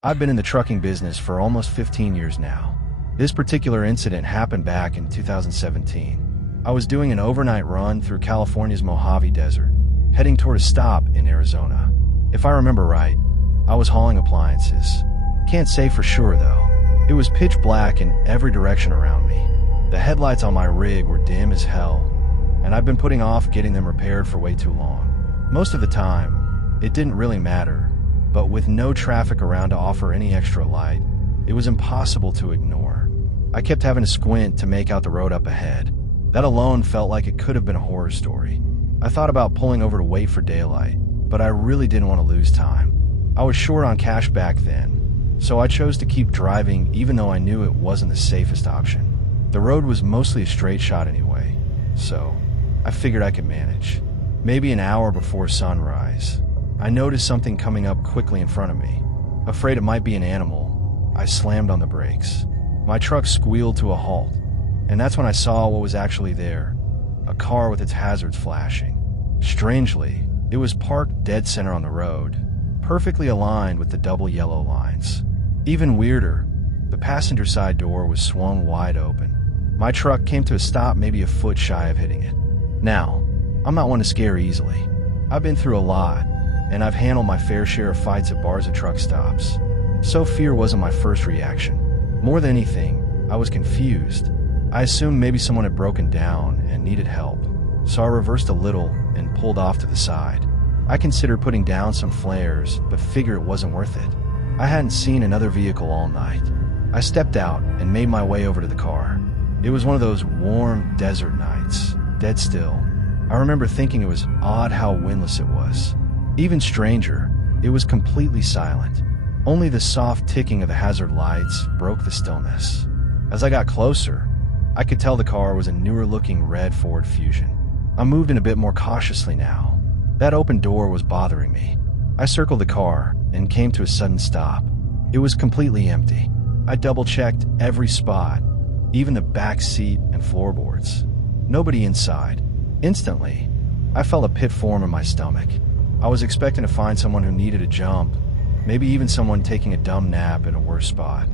I've been in the trucking business for almost 15 years now. This particular incident happened back in 2017. I was doing an overnight run through California's Mojave Desert, heading toward a stop in Arizona. If I remember right, I was hauling appliances. Can't say for sure though. It was pitch black in every direction around me. The headlights on my rig were dim as hell, and I've been putting off getting them repaired for way too long. Most of the time, it didn't really matter, but with no traffic around to offer any extra light, it was impossible to ignore. I kept having to squint to make out the road up ahead. That alone felt like it could have been a horror story. I thought about pulling over to wait for daylight, but I really didn't want to lose time. I was short on cash back then, so I chose to keep driving even though I knew it wasn't the safest option. The road was mostly a straight shot anyway, so I figured I could manage. Maybe an hour before sunrise, I noticed something coming up quickly in front of me. Afraid it might be an animal, I slammed on the brakes. My truck squealed to a halt, and that's when I saw what was actually there, a car with its hazards flashing. Strangely, it was parked dead center on the road, perfectly aligned with the double yellow lines. Even weirder, the passenger side door was swung wide open. My truck came to a stop maybe a foot shy of hitting it. Now, I'm not one to scare easily. I've been through a lot, and I've handled my fair share of fights at bars and truck stops. So fear wasn't my first reaction. More than anything, I was confused. I assumed maybe someone had broken down and needed help, so I reversed a little and pulled off to the side. I considered putting down some flares, but figured it wasn't worth it. I hadn't seen another vehicle all night. I stepped out and made my way over to the car. It was one of those warm desert nights, dead still. I remember thinking it was odd how windless it was. Even stranger, it was completely silent. Only the soft ticking of the hazard lights broke the stillness. As I got closer, I could tell the car was a newer-looking red Ford Fusion. I moved in a bit more cautiously now. That open door was bothering me. I circled the car and came to a sudden stop. It was completely empty. I double-checked every spot, even the back seat and floorboards. Nobody inside. Instantly, I felt a pit form in my stomach. I was expecting to find someone who needed a jump, maybe even someone taking a dumb nap in a worse spot.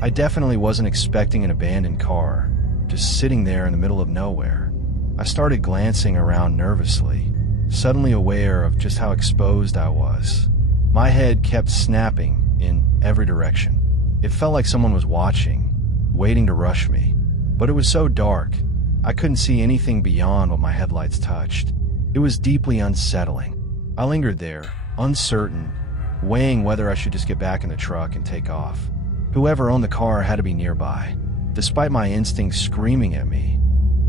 I definitely wasn't expecting an abandoned car, just sitting there in the middle of nowhere. I started glancing around nervously, suddenly aware of just how exposed I was. My head kept snapping in every direction. It felt like someone was watching, waiting to rush me. But it was so dark, I couldn't see anything beyond what my headlights touched. It was deeply unsettling. I lingered there, uncertain, weighing whether I should just get back in the truck and take off. Whoever owned the car had to be nearby. Despite my instincts screaming at me,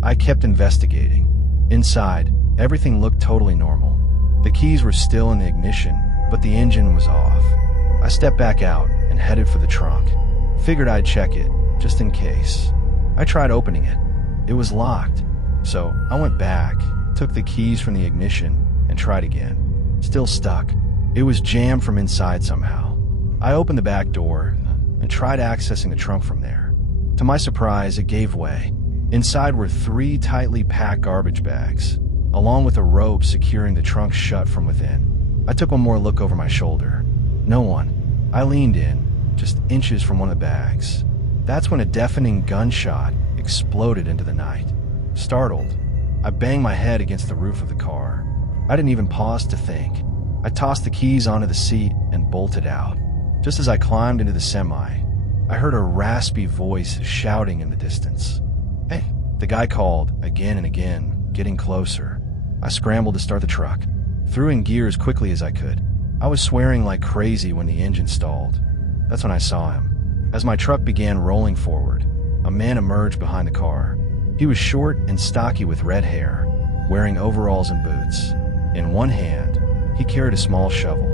I kept investigating. Inside, everything looked totally normal. The keys were still in the ignition, but the engine was off. I stepped back out and headed for the trunk. Figured I'd check it, just in case. I tried opening it. It was locked, so I went back, took the keys from the ignition, and tried again. Still stuck. It was jammed from inside somehow. I opened the back door and tried accessing the trunk from there. To my surprise, it gave way. Inside were 3 tightly packed garbage bags, along with a rope securing the trunk shut from within. I took one more look over my shoulder. No one. I leaned in, just inches from one of the bags. That's when a deafening gunshot exploded into the night. Startled, I banged my head against the roof of the car. I didn't even pause to think. I tossed the keys onto the seat and bolted out. Just as I climbed into the semi, I heard a raspy voice shouting in the distance. "Hey," the guy called again and again, getting closer. I scrambled to start the truck, threw in gear as quickly as I could. I was swearing like crazy when the engine stalled. That's when I saw him. As my truck began rolling forward, a man emerged behind the car. He was short and stocky with red hair, wearing overalls and boots. In one hand, he carried a small shovel.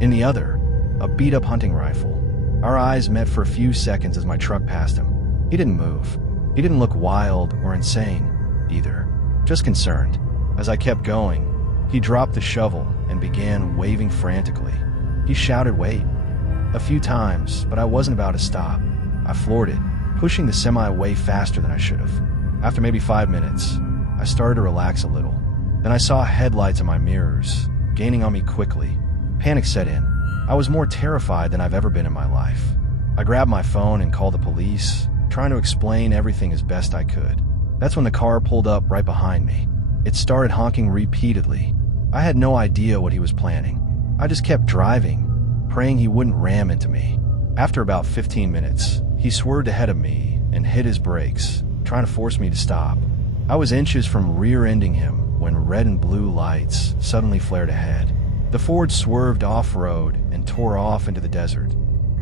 In the other, a beat-up hunting rifle. Our eyes met for a few seconds as my truck passed him. He didn't move. He didn't look wild or insane, either. Just concerned. As I kept going, he dropped the shovel and began waving frantically. He shouted, "Wait," a few times, but I wasn't about to stop. I floored it, pushing the semi way faster than I should have. After maybe 5 minutes, I started to relax a little. Then I saw headlights in my mirrors, gaining on me quickly. Panic set in. I was more terrified than I've ever been in my life. I grabbed my phone and called the police, trying to explain everything as best I could. That's when the car pulled up right behind me. It started honking repeatedly. I had no idea what he was planning. I just kept driving, praying he wouldn't ram into me. After about 15 minutes, he swerved ahead of me and hit his brakes, trying to force me to stop. I was inches from rear-ending him when red and blue lights suddenly flared ahead. The Ford swerved off-road and tore off into the desert,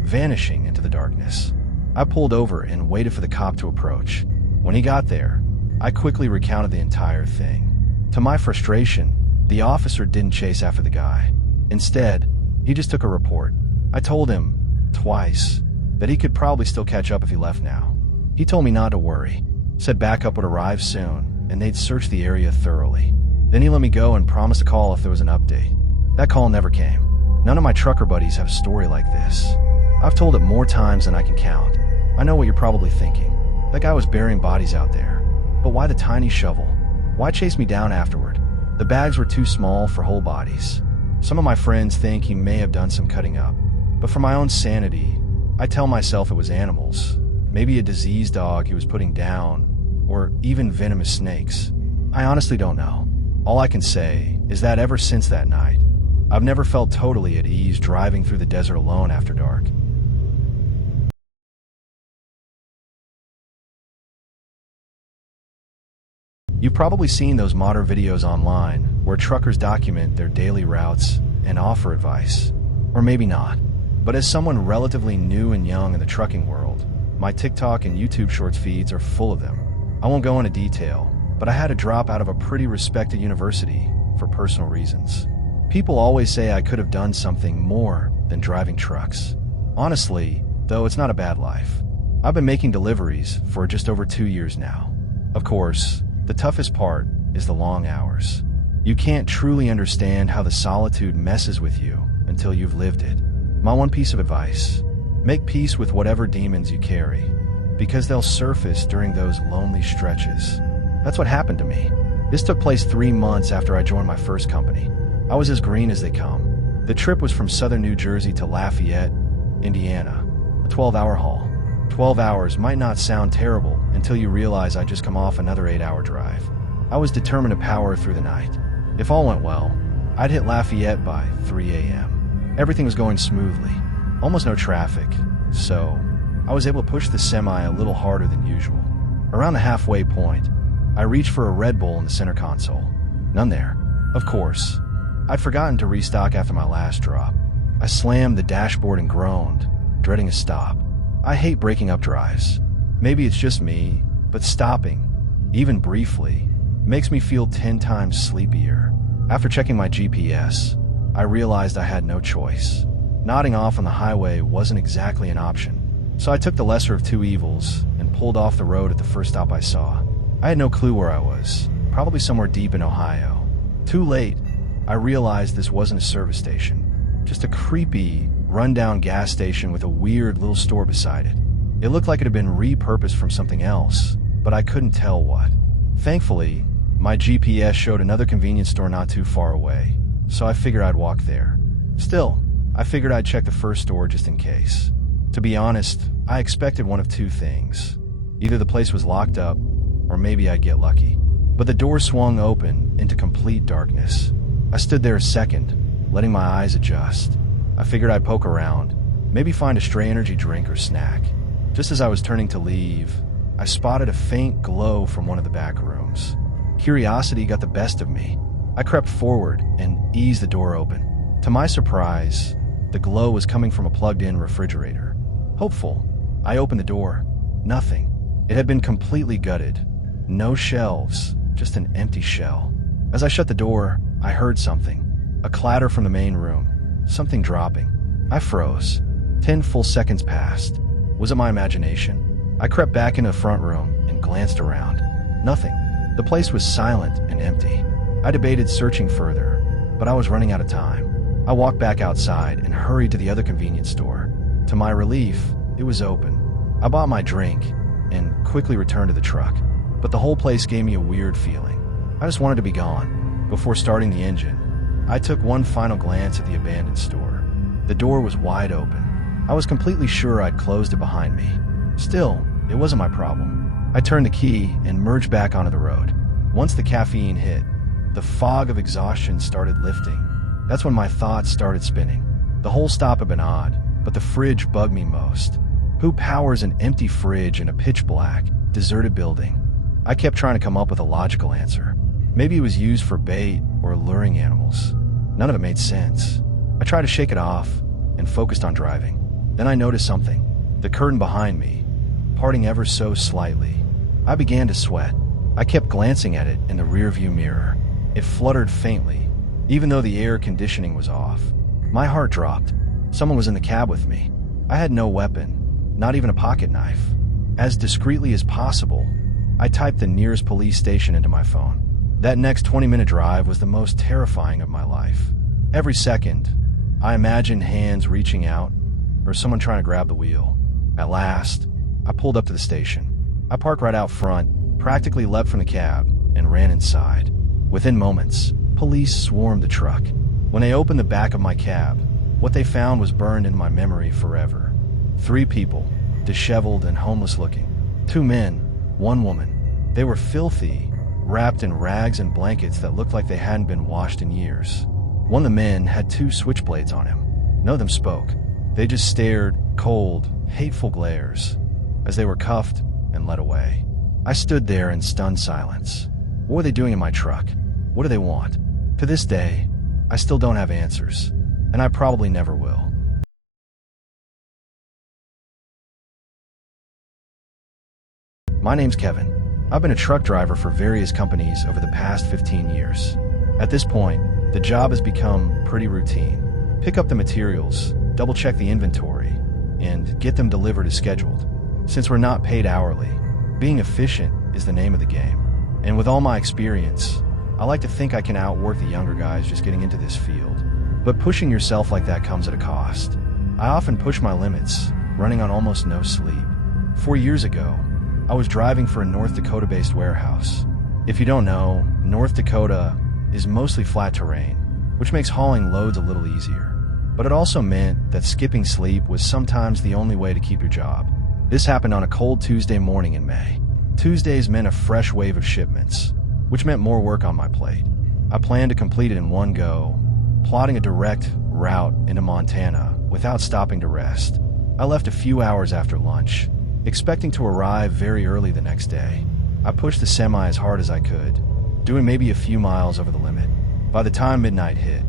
vanishing into the darkness. I pulled over and waited for the cop to approach. When he got there, I quickly recounted the entire thing. To my frustration, the officer didn't chase after the guy. Instead, he just took a report. I told him, twice, that he could probably still catch up if he left now. He told me not to worry, said backup would arrive soon, and they'd search the area thoroughly. Then he let me go and promised to call if there was an update. That call never came. None of my trucker buddies have a story like this. I've told it more times than I can count. I know what you're probably thinking. That guy was burying bodies out there. But why the tiny shovel? Why chase me down afterward? The bags were too small for whole bodies. Some of my friends think he may have done some cutting up. But for my own sanity, I tell myself it was animals. Maybe a diseased dog he was putting down, or even venomous snakes. I honestly don't know. All I can say is that ever since that night, I've never felt totally at ease driving through the desert alone after dark. You've probably seen those modern videos online where truckers document their daily routes and offer advice. Or maybe not. But as someone relatively new and young in the trucking world, my TikTok and YouTube Shorts feeds are full of them. I won't go into detail, but I had to drop out of a pretty respected university for personal reasons. People always say I could have done something more than driving trucks. Honestly, though, it's not a bad life. I've been making deliveries for just over 2 years now. Of course, the toughest part is the long hours. You can't truly understand how the solitude messes with you until you've lived it. My one piece of advice: make peace with whatever demons you carry, because they'll surface during those lonely stretches. That's what happened to me. This took place 3 months after I joined my first company. I was as green as they come. The trip was from southern New Jersey to Lafayette, Indiana, a 12-hour haul. 12 hours might not sound terrible until you realize I'd just come off another 8-hour drive. I was determined to power through the night. If all went well, I'd hit Lafayette by 3 a.m. Everything was going smoothly, almost no traffic, so I was able to push the semi a little harder than usual. Around the halfway point, I reached for a Red Bull in the center console. None there. Of course, I'd forgotten to restock after my last drop. I slammed the dashboard and groaned, dreading a stop. I hate breaking up drives. Maybe it's just me, but stopping, even briefly, makes me feel 10 times sleepier. After checking my GPS, I realized I had no choice. Nodding off on the highway wasn't exactly an option, so I took the lesser of two evils and pulled off the road at the first stop I saw. I had no clue where I was, probably somewhere deep in Ohio. Too late, I realized this wasn't a service station, just a creepy, rundown gas station with a weird little store beside it. It looked like it had been repurposed from something else, but I couldn't tell what. Thankfully, my GPS showed another convenience store not too far away, so I figured I'd walk there. Still, I figured I'd check the first store just in case. To be honest, I expected one of two things. Either the place was locked up, or maybe I'd get lucky. But the door swung open into complete darkness. I stood there a second, letting my eyes adjust. I figured I'd poke around, maybe find a stray energy drink or snack. Just as I was turning to leave, I spotted a faint glow from one of the back rooms. Curiosity got the best of me. I crept forward and eased the door open. To my surprise, the glow was coming from a plugged-in refrigerator. Hopeful, I opened the door. Nothing. It had been completely gutted. No shelves, just an empty shell. As I shut the door, I heard something. A clatter from the main room. Something dropping. I froze. 10 full seconds passed. Was it my imagination? I crept back into the front room and glanced around. Nothing. The place was silent and empty. I debated searching further, but I was running out of time. I walked back outside and hurried to the other convenience store. To my relief, it was open. I bought my drink and quickly returned to the truck, but the whole place gave me a weird feeling. I just wanted to be gone. Before starting the engine, I took one final glance at the abandoned store. The door was wide open. I was completely sure I'd closed it behind me. Still, it wasn't my problem. I turned the key and merged back onto the road. Once the caffeine hit, the fog of exhaustion started lifting. That's when my thoughts started spinning. The whole stop had been odd, but the fridge bugged me most. Who powers an empty fridge in a pitch-black, deserted building? I kept trying to come up with a logical answer. Maybe it was used for bait or luring animals. None of it made sense. I tried to shake it off and focused on driving. Then I noticed something. The curtain behind me, parting ever so slightly. I began to sweat. I kept glancing at it in the rearview mirror. It fluttered faintly, even though the air conditioning was off. My heart dropped. Someone was in the cab with me. I had no weapon, not even a pocket knife. As discreetly as possible, I typed the nearest police station into my phone. That next 20-minute drive was the most terrifying of my life. Every second, I imagined hands reaching out or someone trying to grab the wheel. At last, I pulled up to the station. I parked right out front, practically leapt from the cab, and ran inside. Within moments, police swarmed the truck. When they opened the back of my cab, what they found was burned into my memory forever. 3 people, disheveled and homeless-looking. 2 men, 1 woman. They were filthy, wrapped in rags and blankets that looked like they hadn't been washed in years. One of the men had 2 switchblades on him. None of them spoke. They just stared, cold, hateful glares, as they were cuffed and led away. I stood there in stunned silence. What were they doing in my truck? What do they want? To this day, I still don't have answers, and I probably never will. My name's Kevin. I've been a truck driver for various companies over the past 15 years. At this point, the job has become pretty routine. Pick up the materials, double-check the inventory, and get them delivered as scheduled. Since we're not paid hourly, being efficient is the name of the game. And with all my experience, I like to think I can outwork the younger guys just getting into this field. But pushing yourself like that comes at a cost. I often push my limits, running on almost no sleep. 4 years ago, I was driving for a North Dakota-based warehouse. If you don't know, North Dakota is mostly flat terrain, which makes hauling loads a little easier. But it also meant that skipping sleep was sometimes the only way to keep your job. This happened on a cold Tuesday morning in May. Tuesdays meant a fresh wave of shipments, which meant more work on my plate. I planned to complete it in one go, plotting a direct route into Montana without stopping to rest. I left a few hours after lunch, expecting to arrive very early the next day. I pushed the semi as hard as I could, doing maybe a few miles over the limit. By the time midnight hit,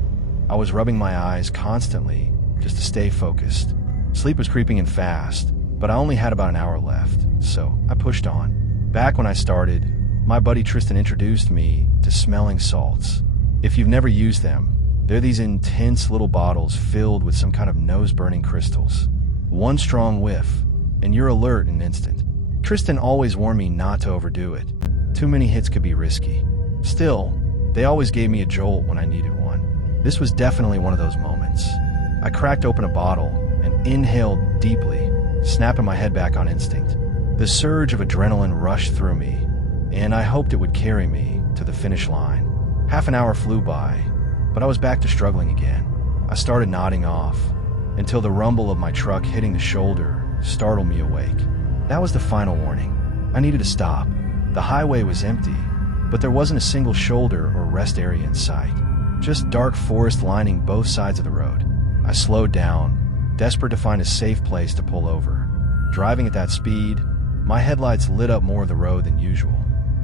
I was rubbing my eyes constantly just to stay focused. Sleep was creeping in fast, but I only had about an hour left, so I pushed on. Back when I started, my buddy Tristan introduced me to smelling salts. If you've never used them, they're these intense little bottles filled with some kind of nose-burning crystals. One strong whiff, and you're alert in an instant. Tristan always warned me not to overdo it. Too many hits could be risky. Still, they always gave me a jolt when I needed one. This was definitely one of those moments. I cracked open a bottle and inhaled deeply, snapping my head back on instinct. The surge of adrenaline rushed through me, and I hoped it would carry me to the finish line. Half an hour flew by, but I was back to struggling again. I started nodding off, until the rumble of my truck hitting the shoulder startled me awake. That was the final warning. I needed to stop. The highway was empty, but there wasn't a single shoulder or rest area in sight. Just dark forest lining both sides of the road. I slowed down, desperate to find a safe place to pull over. Driving at that speed, my headlights lit up more of the road than usual.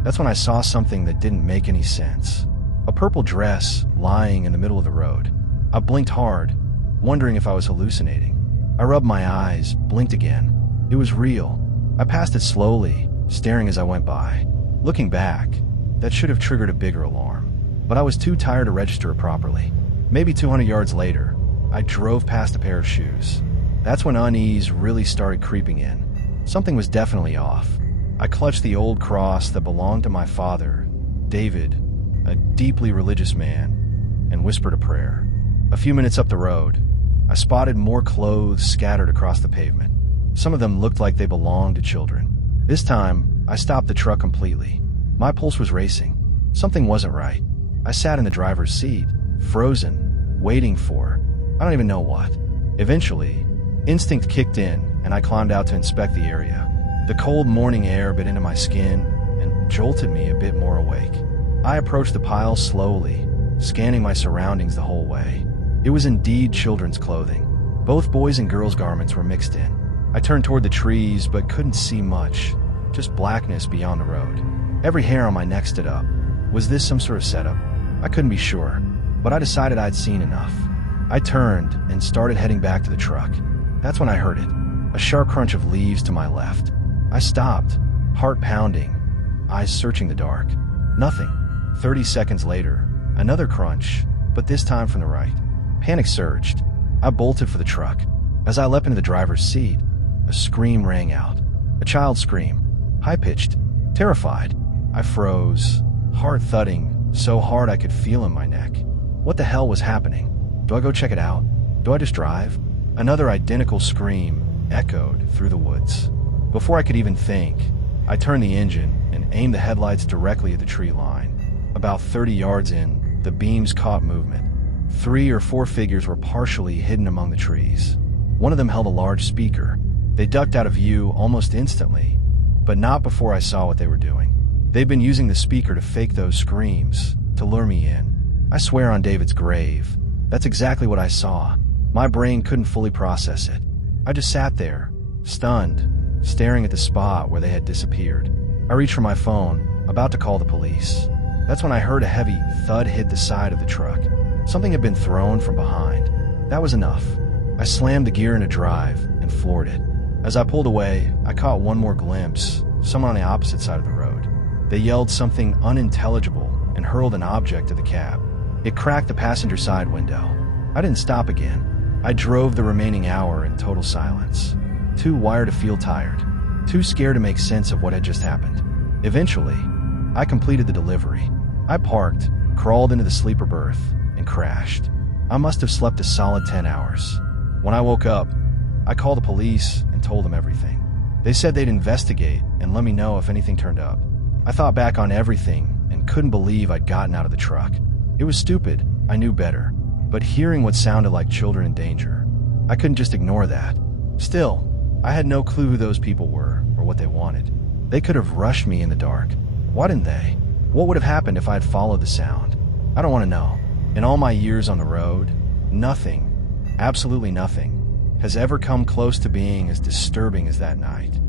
That's when I saw something that didn't make any sense. A purple dress lying in the middle of the road. I blinked hard, wondering if I was hallucinating. I rubbed my eyes, blinked again. It was real. I passed it slowly, staring as I went by. Looking back, that should have triggered a bigger alarm. But I was too tired to register it properly. Maybe 200 yards later, I drove past a pair of shoes. That's when unease really started creeping in. Something was definitely off. I clutched the old cross that belonged to my father, David, a deeply religious man, and whispered a prayer. A few minutes up the road, I spotted more clothes scattered across the pavement. Some of them looked like they belonged to children. This time, I stopped the truck completely. My pulse was racing. Something wasn't right. I sat in the driver's seat, frozen, waiting for, I don't even know what. Eventually, instinct kicked in and I climbed out to inspect the area. The cold morning air bit into my skin and jolted me a bit more awake. I approached the pile slowly, scanning my surroundings the whole way. It was indeed children's clothing. Both boys' and girls' garments were mixed in. I turned toward the trees but couldn't see much, just blackness beyond the road. Every hair on my neck stood up. Was this some sort of setup? I couldn't be sure, but I decided I'd seen enough. I turned and started heading back to the truck. That's when I heard it, a sharp crunch of leaves to my left. I stopped, heart pounding, eyes searching the dark. Nothing. 30 seconds later, another crunch, but this time from the right. Panic surged. I bolted for the truck. As I leapt into the driver's seat, a scream rang out. A child's scream, high-pitched, terrified. I froze, heart thudding so hard I could feel in my neck. What the hell was happening? Do I go check it out? Do I just drive? Another identical scream echoed through the woods. Before I could even think, I turned the engine and aimed the headlights directly at the tree line. About 30 yards in, the beams caught movement. 3 or 4 figures were partially hidden among the trees. One of them held a large speaker. They ducked out of view almost instantly, but not before I saw what they were doing. They'd been using the speaker to fake those screams, to lure me in. I swear on David's grave, that's exactly what I saw. My brain couldn't fully process it. I just sat there, stunned, staring at the spot where they had disappeared. I reached for my phone, about to call the police. That's when I heard a heavy thud hit the side of the truck. Something had been thrown from behind. That was enough. I slammed the gear into drive and floored it. As I pulled away, I caught one more glimpse, someone on the opposite side of the road. They yelled something unintelligible and hurled an object at the cab. It cracked the passenger side window. I didn't stop again. I drove the remaining hour in total silence. Too wired to feel tired. Too scared to make sense of what had just happened. Eventually, I completed the delivery. I parked, crawled into the sleeper berth, and crashed. I must have slept a solid 10 hours. When I woke up, I called the police and told them everything. They said they'd investigate and let me know if anything turned up. I thought back on everything and couldn't believe I'd gotten out of the truck. It was stupid, I knew better, but hearing what sounded like children in danger, I couldn't just ignore that. Still, I had no clue who those people were or what they wanted. They could have rushed me in the dark. Why didn't they? What would have happened if I had followed the sound? I don't want to know. In all my years on the road, nothing, absolutely nothing, has ever come close to being as disturbing as that night.